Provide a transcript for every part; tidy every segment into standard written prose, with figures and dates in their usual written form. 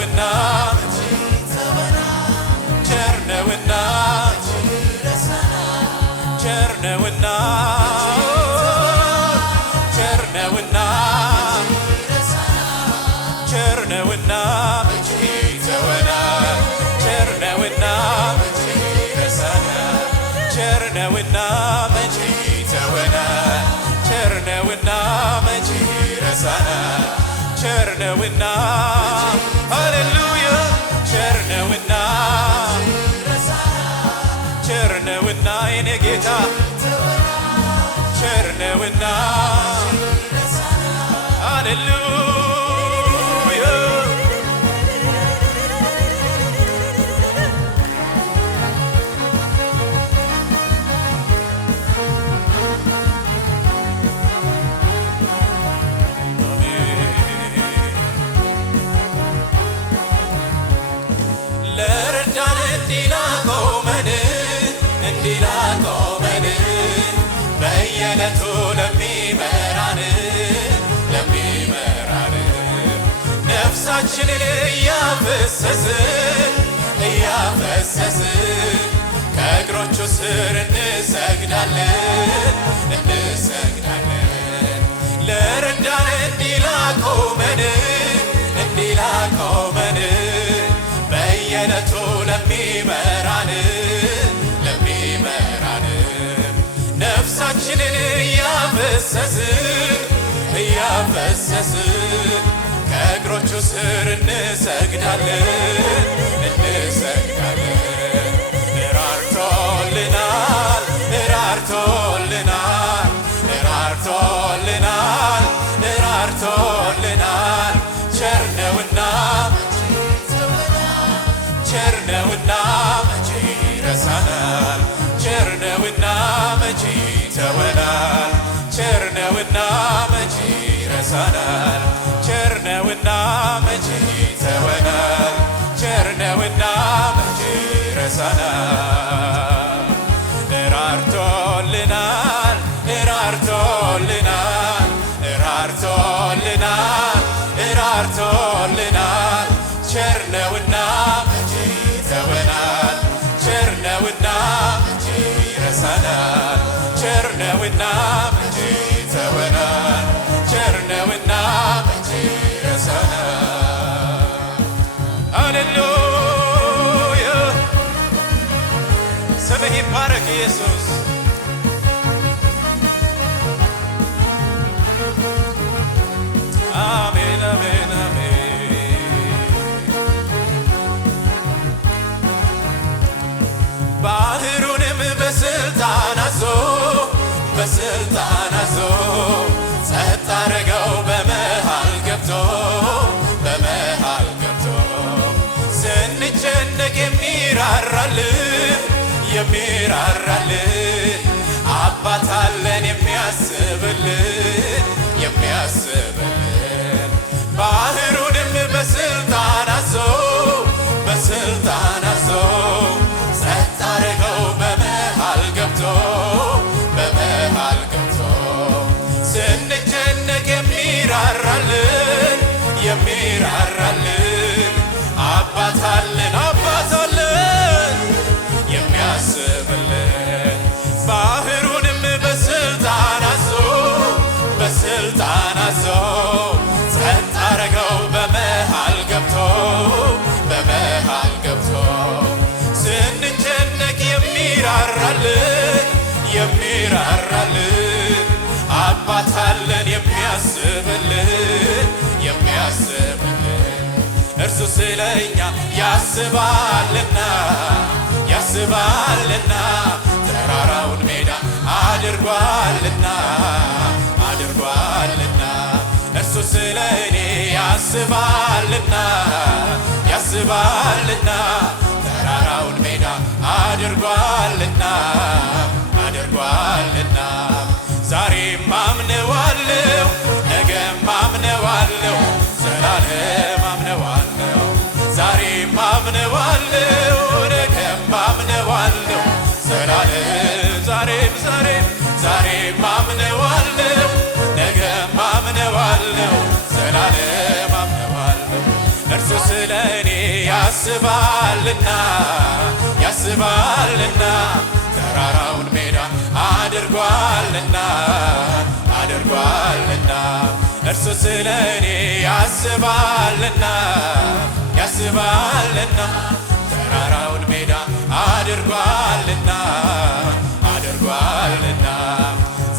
ነውና ቸር ነውና ቸር ነውና ቸር ነውና ቸር ነውና ይተወናል ቸር ነውና ይረሳናል ቸር ነውና መቼ ይተወናል ቸር ነውና መቼ ይረሳናል ቸር ነውና ሃሌሉያ ቸር ነውና ቸር ነውና የኔ ጌታ ቸር ነውና ሃሌሉያ እንዲላቆመን በየዕለቱ ለሚመራን ነፍሳችንን እያፈሰስን ከእግሮቹ ስር እንሰግዳለን ለረዳን እንዲላቆመን በየዕለቱ ለሚመራን ነፍሳችንን እያፈሰስን ከእግሮቹ ስር እንሰግዳለን ራርቶልናል ቸር ነውና መቼ ይረሳናል ቸር ነውና መቼ ይተወናል ቸር ነውና መቼ ይረሳናል ቸር ነውና መቼ ይተወናል ቸር ነውና መቼ ይረሳናል ራርቶልናል ቸር ነውና መቼ ይተወናል ቸር ነውና መቼ ይረሳናል ቸር ነውና መቼ ይተወናል ቸር ነውና መቼ ይረሳናል ሃሌሉያ ስምህ ይባረክ ኢየሱስ አሜን አሜን ባህሩንም በስልጣን አዞ ጸጥ አረገው በመሃል ገብቶ ስንጨነቅ የሚራራልን አባት አለን የሚያስብልን ባህሩንም በስልጣን አዞ ጸጥ አረገው በመሃል ገብቶ ስንጨነቅ የሚራራልን አባት አለን የሚያስብልን ባህሩንም በስልጣን አዞ ጸጥ አረገው በመሃል ገብቶ ስንጨነቅ የሚራራልን አባት አለን የሚያስብልን እርሱ ስለኛ ያስባልና ተራራውን ሜዳ አድርጓልና እርሱ ስለኔ ያስባልና ተራራውን ሜዳ አድርጓልና ዛሬም አምነዋለሁ ነገም አምነዋለሁ ዘላለም አምነዋለሁ ዛሬም አምነዋለሁ ነገም አምነዋለሁ ዛሬም አምነዋለሁ ነገም አምነዋለሁ ዘላለም አምነዋለሁ እርሱ ስለ እኔ ያስባልና ያስባልና ተራራውን ሜዳ አድርጓልና አድርጓልና እርሱ ስለ እኔ ያስባልና ያስባልና ተራራውን ሜዳ አድርጓልና አድርጓልና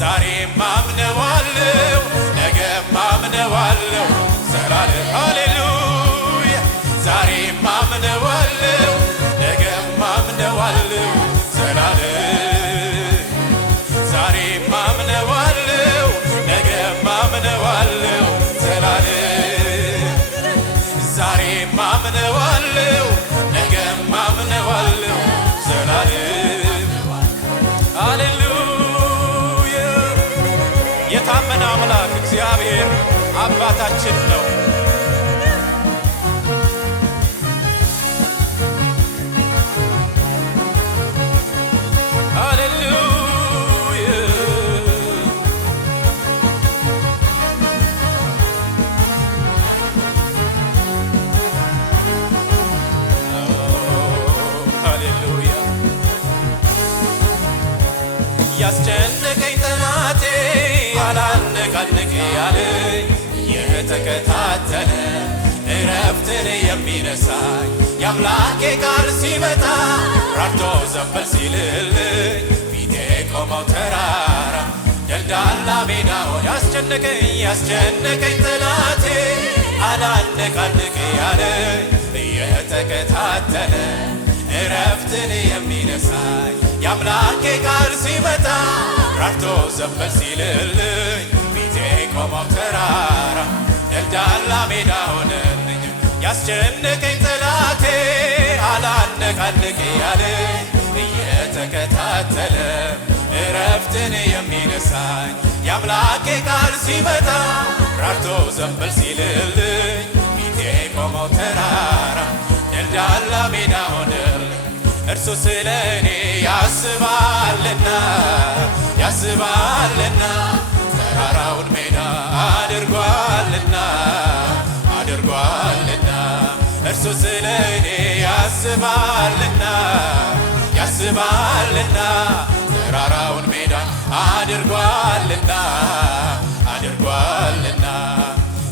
ዛሬም አምነዋለሁ ነገም አምነዋለሁ ዘላለም ሃሌሉያ ዛሬም አምነዋለሁ ነገም አምነዋለሁ ዘላለም ዛሬም አምነዋለሁ ነገም አምነዋለሁ ዘላለም ዛሬም አምነዋለሁ ነገም አምነዋለሁ ዘላለም ሃሌሉያ የታመነ አምላክ እግዚአብሔር አባታችን ነው። ያስጨነቀኝ ጠላቴ አላነቃንቅ ያለኝ የተከታተለ እረፍትን የሚነሳኝ የአምላኬ ቃል ሲመጣ ራርቶ ዘንበል ሲልልኝ ፊቴ ቆመው ተራራ ደልዳላ ሜዳውን ያስጨነቀኝ ጠላቴ አላነቃንቅ ያለኝ የተከታተለ እረፍትን የሚነሳኝ የአምላኬ ቃል ሲመጣ ራርቶ ዘንበል ሲልልኝ ፊቴ ቆመው ተራራ ደልዳላ ሜዳ ሆነልኝ። ያስጨነቀኝ ጠላቴ አላነቃንቅ ያለኝ እየተከታተለ እረፍትን የሚነሳኝ የአምላኬ ቃል ሲመጣ ራርቶ ዘንበል ሲልልኝ ፊቴ ቆመው ተራራ ደልዳላ ሜዳ ሆነልኝ። እርሱ ስለ እኔ ያስባልና ያስባልና ተራራውን ሜዳ አድርጓልና አድርጓልና እርሱ ስለ እኔ ያስባልና ያስባልና ተራራውን ሜዳ አድርጓልና አድርጓልና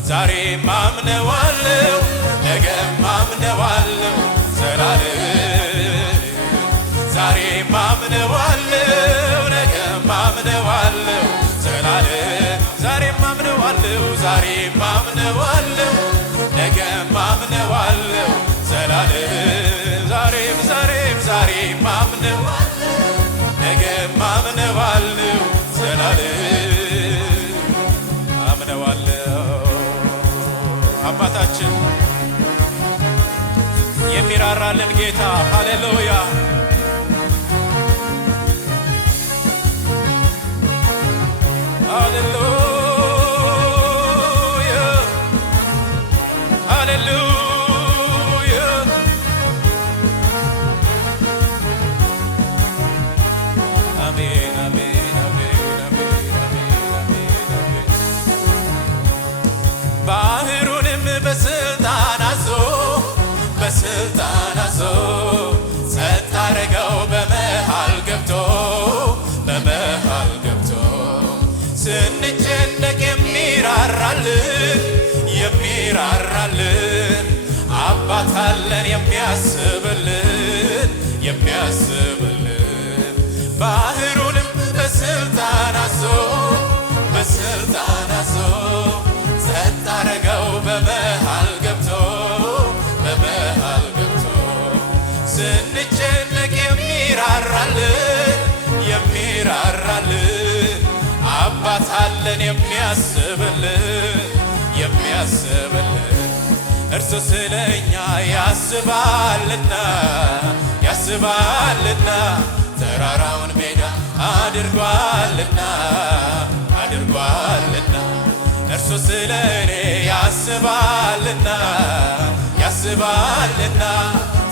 ዛሬም አምነዋለሁ ነገም አምነዋለሁ ዘላለም ዛሬም አምነዋለሁ ነገም አምነዋለሁ ዘላለም ዛሬም አምነዋለሁ ዛሬም አምነዋለሁ ነገም አምነዋለሁ ዘላለም ዛሬም አምነዋለሁ ነገም አምነዋለሁ ዘላለም አምነዋለሁ። አባታችን የሚራራልን ጌታ ሃሌሉያ ሃሌሉያ ሃሌሉያ አሜን አሜን አሜን አሜን አሜን አሜን። ባህሩንም በስልጣን አዞ ጸጥ አረገው በመሃል ገብቶ ስንጨነቅ የሚራራልን አባት አለን የሚያስብልን ባህሩንም በስልጣን አዞ ጸጥ አረገው በመሃል ገብቶ ስንጨነቅ የሚራራልን አባት አለን የሚያስብልን እርሱ ስለኛ ያስባልና ተራራውን ሜዳ አድርጓልና እርሱ ስለ እኔ ያስባልና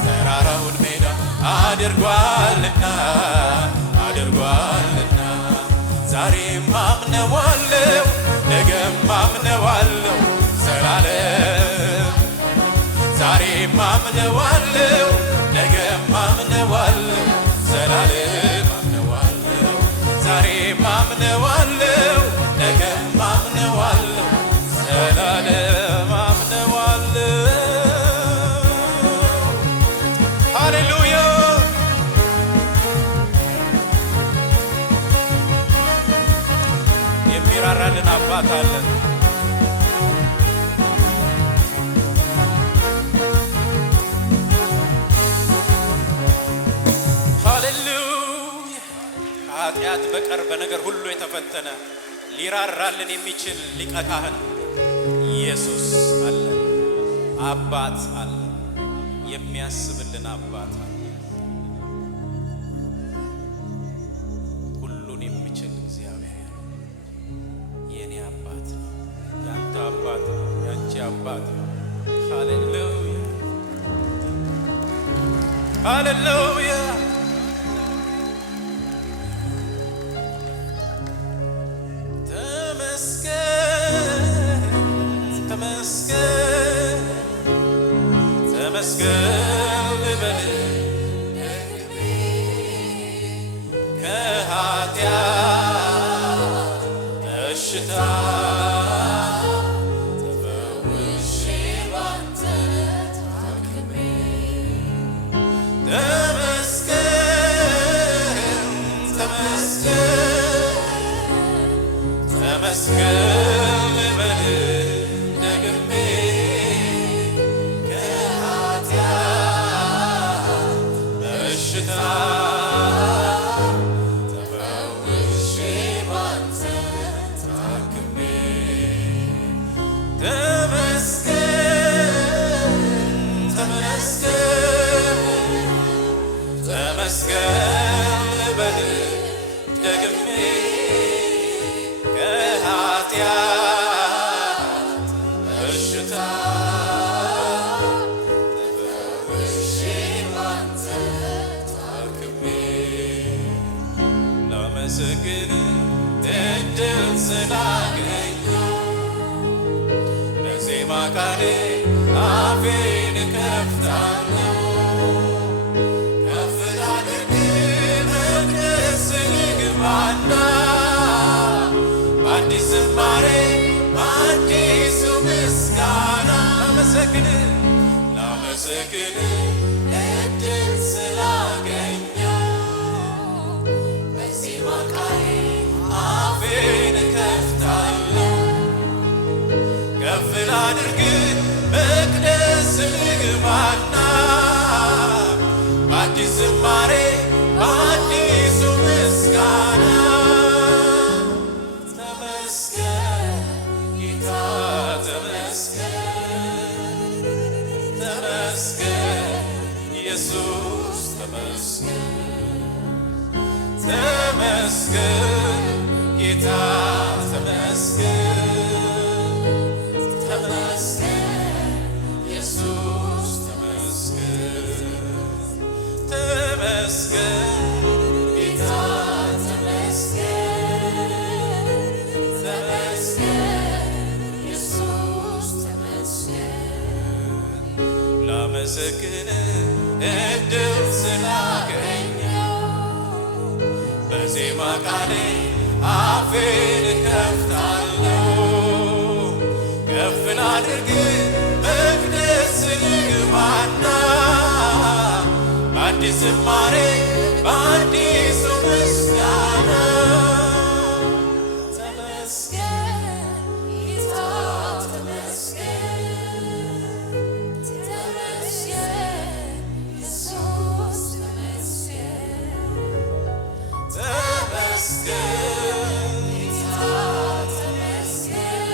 ተራራውን ሜዳ አድርጓልና ዛሬም አምነዋለሁ ነገም አምነዋለሁ ዘላለም ዛሬም አምነዋለሁ ነገም አምነዋለሁ ዘላለም አምነዋለሁ ዛሬም አምነዋለሁ ነገም አምነዋለሁ ዘላለም አምነዋለሁ ሃሌሉያ የሚራራልን አባት አለን ኃጢአት በቀር በነገር ሁሉ የተፈተነ ሊራራልን የሚችል ሊቀ ካህን ኢየሱስ አለ አባት አለ የሚያስብልን አባት አለ ሁሉን የሚችል እግዚአብሔር የኔ አባት ነው ያንተ አባት ነው ያንቺ አባት ነው ሃሌሉያ ሃሌሉያ ተመስገን ልበል ከኃጢአት በሽታ ተፈውሼ ባንተ ታክሜ ተመስገን ተመስገን ልበል ደግሜ ተፈውሼ ባንተ ታክሜ ተመስገን ልበል ደግሜ ከኃጢአት በሽታ ተፈውሼ ባንተ ታክሜ ላመሰግን እድል ስላገኘሁ በዜማ ቃሌ አፌን እከፍታለሁ ከፍ ላድርግ መቅደስ ልግባና በአዲስ ዝማሬ በአዲሱ ምስጋና ላመሰግን እድል ስላገኘሁ በዜማ ቃሌ አፌን እከፍታለሁ ከፍ ላድርግ መቅደስ ልግባና በአዲስ ዝማሬ በአዲሱ ምስጋና ተመስገን ጌታ ተመስገን ተመስገን ኢየሱስ ተመስገን ተመስገን ጌታ ተመስገን ተመስገን ኢየሱስ ተመስገን ተመስገን ጌታ ተመስገን ተመስገን ኢየሱስ ተመስገን ላመሰግን እድል ስላገኘሁ በዜማ ቃሌ አፌን እከፍታለሁ ከፍ ላድርግ መቅደስ ልግባና በአዲስ ዝማሬ በአዲሱ ምስጋና ተመስገን ጌታ ተመስገን ተመስገን ኢየሱስ ተመስገን ተመስገን ጌታ ተመስገን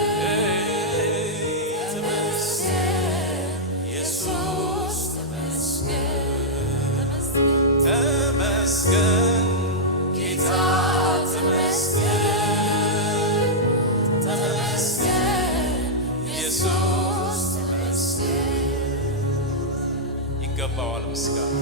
ተመስገን ኢየሱስ ተመስገን ተመስገን ጌታ ተመስገን ተመስገን ኢየሱስ ተመስገን ይገባዋል ምስጋና